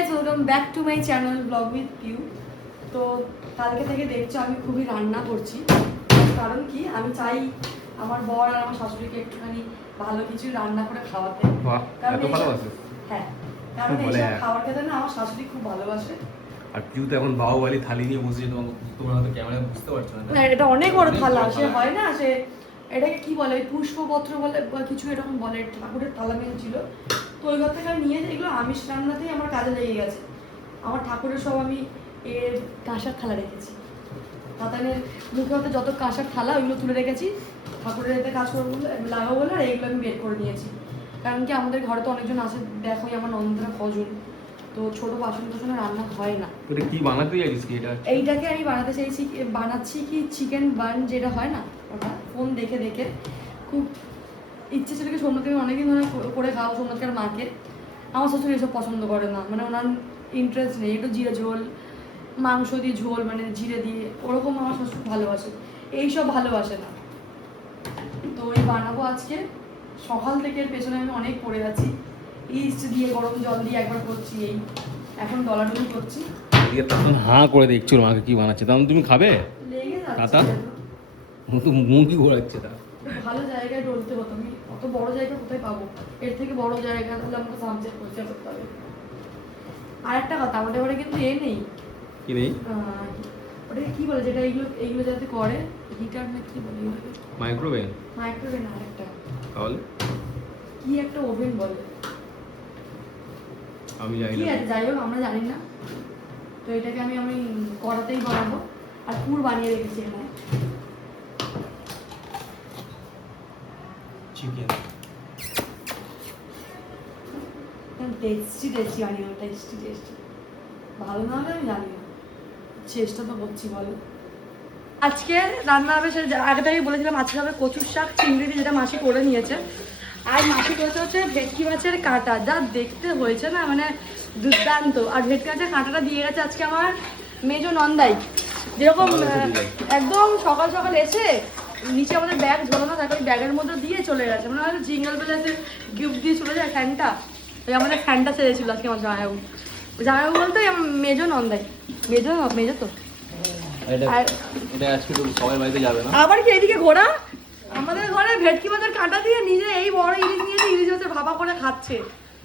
Guys, welcome back to my channel vlog with Piu. তো কালকে থেকে দেখছো আমি খুবই রান্না করছি, কারণ কি আমি চাই আমার বর আর আমার শাশুড়িকে একটুখানি ভালো কিছু রান্না করে খাওয়াতে। কারণ হ্যাঁ, কারণ এইসব খাবার খেতে না আমার শাশুড়ি খুব ভালোবাসে। আর পিউ তো এখন বাহুবালি থালি নিয়ে বসে, তোমরা হয়তো ক্যামেরায় বুঝতে পারছো না। না, এটা অনেক বড় থালা, সে হয় না, সে এটাকে কি বলে, পুষ্পপত্র বলে বা কিছু এরকম বলে, ঠাকুরের থালা ছিল। তো ওই ঘর থেকে আমি নিয়ে যাই, এগুলো আমিষ রান্নাতেই আমার কাজে লেগে গেছে। আমার ঠাকুরের সব আমি এর কাঁসার থালা রেখেছি, পাতানের মুখে হতে যত কাঁসার থালা ওইগুলো তুলে রেখেছি, ঠাকুরের এতে কাজ করবো বলে লাগাবো বলে। আর এইগুলো আমি বের করে নিয়েছি, কারণ কি আমাদের ঘরে তো অনেকজন আসে, দেখোই আমার নন্দরা কজন, তো ছোট বাসন টাসনে রান্না হয় না। এটা কি বানাতে চাইছিস কি? এটা এইটাকে আমি বানাতে চাইছি, বানাচ্ছি কি চিকেন বার্ন যেটা হয় না, ওটা ফোন দেখে দেখে খুব ইচ্ছে ছিল কি সোমনাথকে আমি অনেকদিন ধরে করে খাওয়া, সোমনাথকার মাকে। আমার শ্বশুর এসব পছন্দ করে না, মানে ওনার ইন্টারেস্ট নেই, একটু জিরে ঝোল, মাংস দিয়ে ঝোল মানে জিরে দিয়ে, ওরকম আমার শ্বশুর ভালোবাসে, এইসব ভালোবাসে না। তো ওই বানাবো আজকে। সকাল থেকে এর পেছনে আমি অনেক পড়ে যাচ্ছি, ইস্ট দিয়ে গরম জল দিয়ে একবার করছি, এই এখন ডলাডলি করছি। তখন হাঁ করে দেখছো মাকে কি বানাচ্ছে, তখন তুমি খাবে? লেগে কাতা যাচ্ছে, তো মুখই ঘোরাচ্ছে তা। ভালো জায়গায় ডলতে হতো, আমি অত বড় জায়গা কোথায় পাবো, এর থেকে বড় জায়গা তাহলে আমাকে সাবজেক্ট পরিচয় করতে হবে। আর একটা কথা, আমাদের ঘরে কিন্তু এ নেই, কি নেই? ওটাকে কি বলে যেটা এইগুলো এইগুলো যাতে করে, হিটার না কি বলে, মাইক্রোওয়েভ? মাইক্রোওয়েভ না, আরেকটা তাহলে কি একটা ওভেন বলে, আমি জানি কি না। আছে, যাই হোক আমরা জানি না। তো এটাকে আমি কড়াতেই বানাবো, আর পুর বানিয়ে রেখেছি এখানে। চিকেন টেস্টি টেস্টি বানিয়ে, টেস্টি টেস্টি, ভালো না হলে আমি জানি না, চেষ্টা তো করছি বলো। আজকে রান্না হবে, সে আগে থেকেই বলেছিলাম, আজকে হবে কচুর শাক চিংড়ি দিয়ে, যেটা মাসি করে নিয়েছে। আর মাসি করেছে হচ্ছে ভেটকি মাছের কাঁটা, যা দেখতে হয়েছে না মানে দুর্দান্ত। আর ভেটকি মাছের কাঁটাটা দিয়ে গেছে আজকে আমার মেজো নন্দাই, যেরকম একদম সকাল সকাল এসে নিচে আমাদের ব্যাগ ঝোলানো থাকে, ওই ব্যাগের মধ্যে দিয়ে চলে গেছে, মানে হয়তো জিঙ্গল বেলে এসে গিফট দিয়ে চলে যায় ফ্যানটা। ওই আমাদের ফ্যানটা ছেড়েছিল আজকে আমার জামাইবাবু, জামাইবাবু বলতে আমার মেজো নন্দাই, মেজো মেজো তো। আর এটা আজকে তো সবাই বাড়িতে যাবে না। আবার কি এদিকে ঘোরা, আমাদের ঘরে ভেটকি মাছের কাঁটা দিয়ে নিজে এই বড় ইলিশ নিয়েছে, ইলিশ মাছের ভাপা করে খাচ্ছে।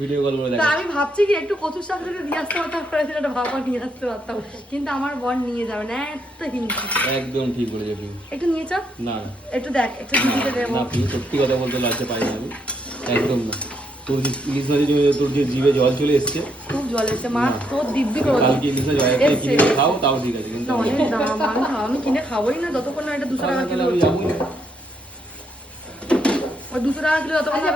ভিডিও কল করে তা দেখা। আমি ভাবছি কি একটু কচুর শাক থেকে দিয়ে আসতে পারতাম, একটা ভাপা নিয়ে আসতে পারতাম, কিন্তু আমার বর নিয়ে যাবে না, এত হিংসা। একদম ঠিক বলেছো তুমি। একটু নিয়ে চল না একটু দেখ, একটু দিদিকে দেবো। না তুমি সত্যি কথা বলতে লজ্জা পাই না আমি, একদম না। তোর যে ইলিশ মাছের জন্য তোর যে জিভে জল চলে এসছে, খুব জল এসে মা, তোর দিব্যি করে কালকে ইলিশ মাছ একটা কিনে খাও তাও ঠিক আছে, কিন্তু অনেক দাম, আমি কিনে খাবোই না যতক্ষণ না এটা 200 টাকা কিলো আমি হচ্ছে। যাবোই না। ওই 200 টাকা কিলো যতক্ষণ না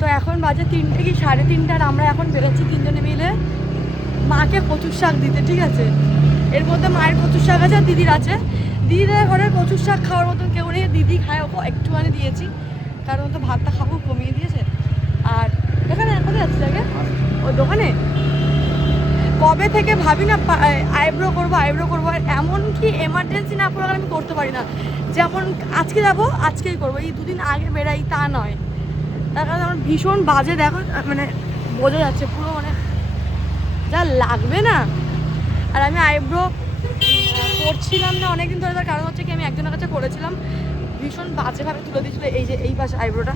তো এখন বাজে 3টে কি 3:30, আর আমরা এখন বেরোচ্ছি তিনজনে মিলে মাকে কচুর শাক দিতে, ঠিক আছে। এর মধ্যে মায়ের কচুর শাক আছে আর দিদির আছে। দিদিদের ঘরে কচুর শাক খাওয়ার মতন কেউ নেই, দিদি খায়, ওকে একটুখানি দিয়েছি, কারণ তো ভাতটা খাবো কমিয়ে দিয়েছে। আর এখানে কোথায় যাচ্ছি আগে, ওই দোকানে কবে থেকে ভাবি না আইব্রো করবো আর এমন কি এমার্জেন্সি না করে আমি করতে পারি না, যেমন আজকে যাবো আজকেই করবো, এই দুদিন আগে বেরাই তা নয়। তার কারণে আমার ভীষণ বাজে, দেখো মানে বোঝা যাচ্ছে পুরো, মানে যা লাগবে না। আর আমি আইব্রো করছিলাম না অনেকদিন ধরে, তার কারণ হচ্ছে কি আমি একজনের কাছে করেছিলাম, ভীষণ বাজেভাবে তুলে দিয়েছিল এই যে এই পাশে আইব্রোটা।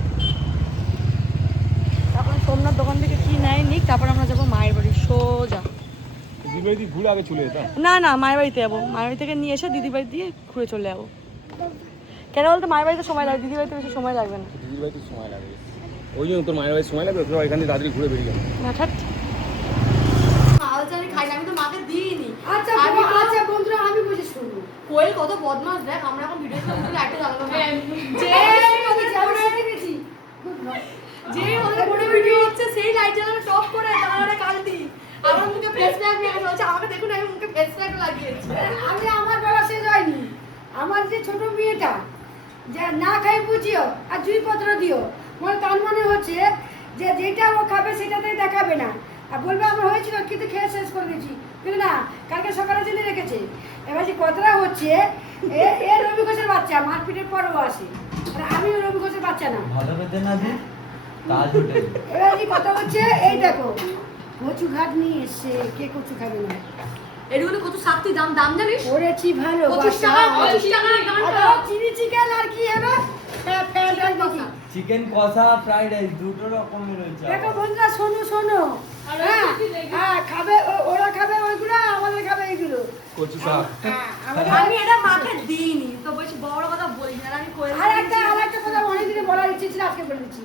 তারপরে সোমনাথ দোকান থেকে কি নেয় নিক, তারপর আমরা যাবো মায়ের বাড়ি সোজা। দিদির বাড়ি ঘুরে আগে চলে যেতাম। না মায়ের বাড়িতে যাবো, মায়ের বাড়ি থেকে নিয়ে এসে দিদির বাড়ি দিয়ে ঘুরে চলে যাবো। কেন বলতো মায়ের বাড়িতে সময় লাগে, দিদির বাড়িতে বেশি সময় লাগবে না। দিদির বাড়িতে সময় লাগবে, ওই জন্য তোর মায়ের বাড়ি সময় লাগবে, তোর এখান থেকে তাড়াতাড়ি ঘুরে বেরিয়ে যাবে। আমি খাই না, আমি তো মাকে দিইনি। আচ্ছা বন্ধুরা, আমি বুঝে শুনবো কোয়েল কত বদমাস দেখ, আমরা এখন ভিডিও লাইটে জ্বালানো না, যে ওদের ফোনে ভিডিও হচ্ছে সেই লাইট জ্বালানো টপ করে দাঁড়ারে কালটি আমার মুখে ফেস প্যাক লাগিয়ে হচ্ছে, আমাকে দেখুন আমি মুখে ফেস প্যাক লাগিয়েছি। আমি আমার বেলা শেষ হয়নি। আমার যে ছোট মেয়েটা যে না খাই বুঝিও আর জুইপত্র দিও, আমার তার মানে হচ্ছে যে যেটা ও খাবে সেটাতেই দেখাবে না, আর বলবে আমার হয়েছিল কিন্তু খেয়ে শেষ করে দিয়েছি, কিন্তু না কালকে সকালে জেনে রেখেছে। এবার যে কথাটা হচ্ছে এ রবি ঘোষের বাচ্চা, মারপিটের পরও আসে, আর আমি রবি ঘোষের বাচ্চা না। কাজ ওঠে এবার যে কথা হচ্ছে এই দেখো কচু ঘাট নিয়ে এসছে, কে কচু খাবে না? এগুলো কত শাস্তি দাম দাম জানিস? করেছি ভালো 25 টাকা 25 টাকা গানটা। চিলি চিকেন আর কি হবে? ফ্রাইড রাইস দেখি। চিকেন কষা ফ্রাইড রাইস দুটো রকমের রয়েছে দেখো বন্ধুরা শোনো শোনো, হ্যাঁ হ্যাঁ খাবে ওরা খাবে ওইগুলো, আমাদের খাবে এইগুলো। কচু শাক। হ্যাঁ, আমি এটা মাকে দিইনি তো বেশি বড় কথা বলি না, আমি কই আর একটা কথা অনেক দিনে বলার ইচ্ছে ছিল, আজকে বলে দিচ্ছি।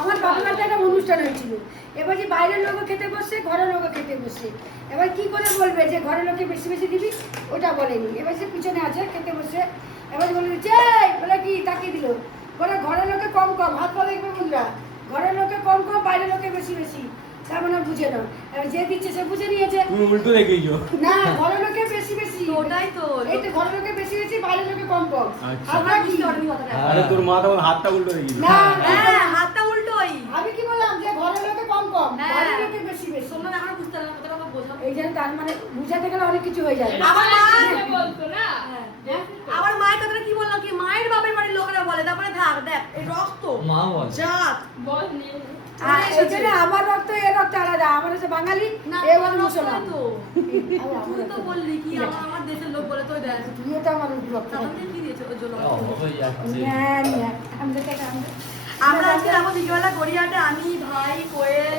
আমার বাবার বাড়িতে একটা অনুষ্ঠান হয়েছিল, এবার যে বাইরের লোকও খেতে বসছে, ঘরের লোকও খেতে বসছে। এবার কি করে বলবে যে ঘরের লোকে বেশি বেশি দিবি, ওটা বলেনি। এবার সে পিছনে আছে খেতে বসে, এবার বলে দিচ্ছে এই বলে কি তাকিয়ে দিল, বলে ঘরের লোকে কম কম, হাত পা দেখবে বন্ধুরা, ঘরের লোকে কম কম, বাইরের লোকে বেশি বেশি। তার মানে বুঝে নাও, এবার যে দিচ্ছে সে বুঝে নিয়েছে। তুমি উল্টো রেখেছো। না, ঘরের লোকে বেশি বেশি, ওটাই তো এই তো ঘরের লোকে বেশি বেশি, বাইরের লোকে কম কম। আচ্ছা। আমরা কি কথাটা আরে তোর মা তখন হাতটা উল্টো রেখেছিল। না হ্যাঁ হাতটা উল্টোই। আমি কি বললাম যে ঘরের লোকে কম কম, হ্যাঁ। বাইরের লোকে বেশি বেশি। তোমরা এখন বুঝতে পারবে কথাটা আমাকে বোঝাও। এই জন্য তার মানে বুঝাতে গেলে অনেক কিছু হয়ে যাবে। আমার মা বলতো না হ্যাঁ, আমার মায়ের কথাটা কি বললো কি মায়ের বাপের বাড়ির লোকেরা বলে, তারপরে থাক দেখ এই রক্ত মা বল জাত বল নি আর এই জন্য আমার রক্ত এর রক্ত আলাদা, আমার হচ্ছে বাঙালি, না এ তোমার হচ্ছে রক্ত মুসলমান। তো তুই তো বললি কি আমার দেশের লোক বলে, তো দেখ তুমিও তো আমার রক্ত। তাহলে কি দিয়েছে ওই জন্য হয়ে যাচ্ছে হ্যাঁ হ্যাঁ কামড়ে কামড়ে। আমরা আজকে যাবো বিকেলবেলা গড়িয়াহাটে, আমি ভাই কোয়েল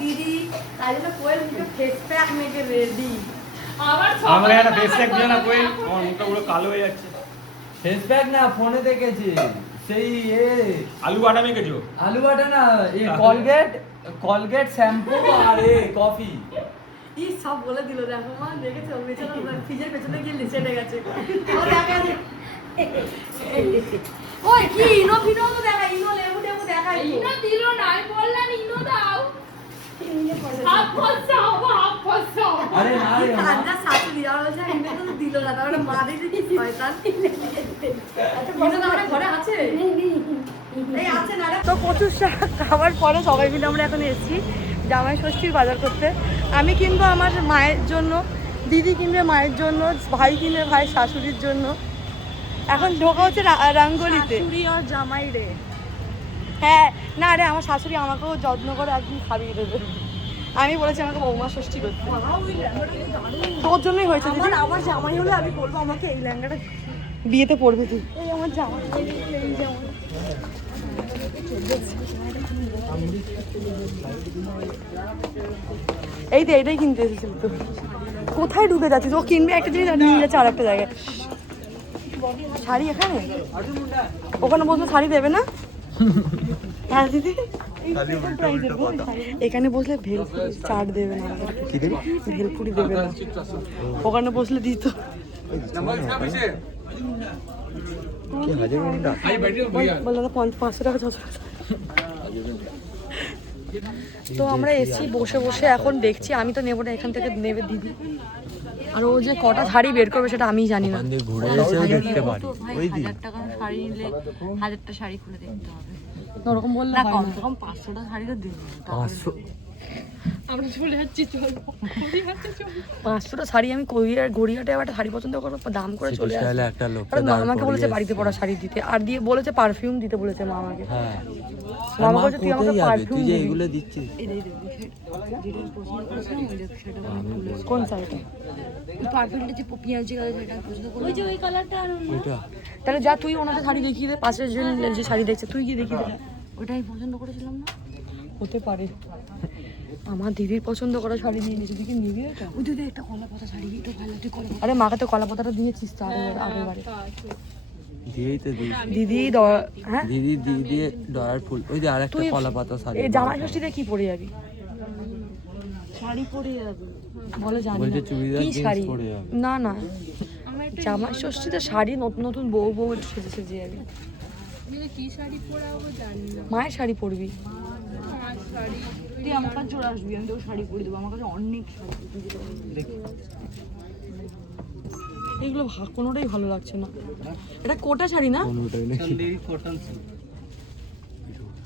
দিদি, তাই জন্য কোয়েল মুখে ফেস প্যাক মেখে রেডি। আবার আমাকে একটা ফেস প্যাক দিও না কই, আমার মুখটা পুরো কালো হয়ে যাচ্ছে। ফেস প্যাক না ফোনে দেখেছি সেই আলু বাটা মেখেছো? আলু বাটা না কলগেট শ্যাম্পু আর কফি ই সব বলে দিল, দেখো মা দেখেছো পেছনে ফ্রিজের পেছনে গিয়ে লিচেটে গেছে। ও দেখা ওই কি ইনো ফিনো তো দেখা, ইনো লেবু টেবু দেখাই তো। ইনো দিল না, আমি বললাম ইনো দাও। হাফ ফসাও হাফ ফসাও। আরে না রে মা। ঠান্ডা শাশুড়ি আর বলছে ইনো তো দিল না, তারপরে মা দেখে কি শয়তান। ইনো তো আমার ঘরে আছে, এই আছে না রে। তো কচুর শাক খাওয়ার পরে সবাই মিলে আমরা এখন এসেছি জামাই ষষ্ঠীর বাজার করতে। আমি কিনবো আমার মায়ের জন্য, দিদি কিনবে মায়ের জন্য, ভাই কিনবে ভাই শাশুড়ির জন্য। এখন ঢোকা হচ্ছে রাঙ্গলিতে। শাশুড়ি আর জামাই রে, হ্যাঁ না রে আমার শাশুড়ি আমাকেও যত্ন করে একদিন খাইয়ে দেবে। আমি বলেছি আমাকে বৌমা ষষ্ঠী করতে, তোর জন্যই হয়েছে। আমার জামাই হলে আমি বলবো আমাকে এই লেহেঙ্গাটা বিয়েতে পরবে তুই। এই আমার জামাই, এই জামাই এই তো এটাই কিনতে এসেছিল। তো কোথায় ঢুকে যাচ্ছিস? ও কিনবে একটা জিনিস আর নিয়ে যাচ্ছে আর একটা জায়গায়। শাড়ি এখানে, ওখানে বসলে শাড়ি দেবে না? হ্যাঁ দিদি এখানে বসলে ভেলপুরি চাট দেবে না, ভেলপুরি দেবে না, ওখানে বসলে দিত। বললো 500 টাকা 600 টাকা। তো আমরা এসছি বসে বসে এখন দেখছি, আমি তো নেবো না, এখান থেকে নেবে দিদি। আর ও যে কটা শাড়ি বের করবে সেটা আমি জানি না। ঘুরে এসেও দেখতে পারি ওই দিন 1000 টাকার শাড়ি নিলে 1000টা শাড়ি খুলে দেখতে হবে। ওরকম বললে না, কমসে কম 500টা শাড়ি তো দেবে। 500 আমরা চলে যাচ্ছি, চলো গড়িয়াহাটে চলো। 500টা শাড়ি আমি গড়িয়াহাটে আবার একটা শাড়ি পছন্দ করবো, দাম করে চলে আসে। তাহলে একটা লোক মা আমাকে বলেছে বাড়িতে পরা শাড়ি দিতে, আর দিয়ে বলেছে পারফিউম দিতে বলেছে মা আমাকে। হ্যাঁ মামা বলছে তুই আমাকে তুই পারফিউম যে দিবি। এগুলো দিচ্ছিস কোন শাড়িটা? পারফিউমটা যে পেঁয়াজি কালার সেটা পছন্দ করি, ওই যে ওই কালারটা আর এটা তাহলে যা তুই ওনাকে শাড়ি দেখিয়ে দে, পাশের জন যে শাড়ি দেখছে তুই গিয়ে দেখিয়ে দে। ওটাই পছন্দ করেছিলাম না। হতে পারে আমার দিদির পছন্দ করা শাড়ি নিয়ে নিয়েছে, তুই কি নিবি এটা? ওই দিদি একটা কলা পাতা শাড়ি, এটা ভালো, তুই কলা আরে মাকে তো কলা পাতাটা দিয়েছিস তো আগেরবারে। দিয়েই তো দিস দিদি হ্যাঁ দিদি দিয়ে ডরার ফুল ওই যে আরেকটা তুই কলা পাতা শাড়ি এই জামাই ষষ্ঠীতে কি পরে যাবি? শাড়ি পরে যাবে। বলো জানি বলছে না চুড়িদার কি জিন্স শাড়ি। পরে যাবে। না না জামাই ষষ্ঠীতে শাড়ি নতুন নতুন বউ বউ সেজে সেজে যাবি। আমি কি শাড়ি পরাবো জানি না। মায়ের শাড়ি পরবি। আমার শাড়ি তুই আমার কাছে চলে আসবি, আমি তোকে শাড়ি পরে দেবো, আমার কাছে অনেক শাড়ি। এগুলো কোনোটাই ভালো লাগছে না। এটা কোটা শাড়ি না? কোনোটাই নাকি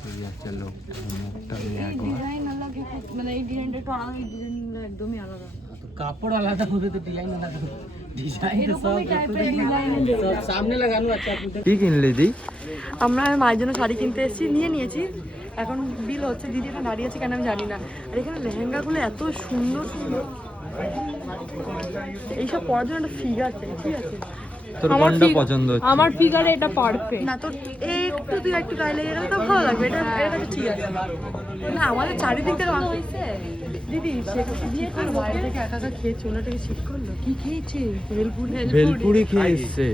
এই একটা লোক মুখটা নিয়ে একবার ডিজাইন আলাদা, মানে এই ডিজাইনটা একটু আলাদা, এই ডিজাইনগুলো একদমই আলাদা। কাপড় আলাদা হবে তো ডিজাইন আলাদা হবে। ডিজাইন তো সব এরকমই টাইপের ডিজাইন। সব সামনে লাগানো আছে আপনি কি কিনলি দি? আমরা মায়ের জন্য শাড়ি কিনতে এসেছি, নিয়ে নিয়েছি। এখন বিল হচ্ছে, দিদি এখানে দাঁড়িয়ে আছে কেন আমি জানি না। আর এখানে লেহেঙ্গাগুলো এত সুন্দর সুন্দর, এইসব পরার জন্য একটা ফিগার চাই, ঠিক আছে? তোর কোনটা পছন্দ হচ্ছে? আমার ফিগারে এটা পারফেক্ট। না তোর একটু তুই একটু গায়ে লেগে গেলে তো ভালো লাগবে, এটা এটা কাছে ঠিক আছে। না আমাদের চারিদিক থেকে দিদি সে বিয়ে করে বাইরে থেকে একা একা খেয়ে চুলাটাকে ঠিক করলো। কি খেয়েছে? ভেলপুরি। ভেলপুরি খেয়ে এসছে,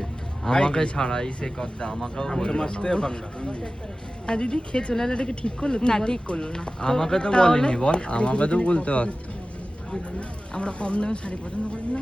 আমাকে ছাড়াই সে কথা, আমাকেও বললো না। আর দিদি খেয়ে চুলাটাকে ঠিক করলো? না ঠিক করলো না। আমাকে তো তাহলে? বলেনি, বল আমাকে তো বলতে পারতো। আমরা কম দামে শাড়ি পছন্দ করি না।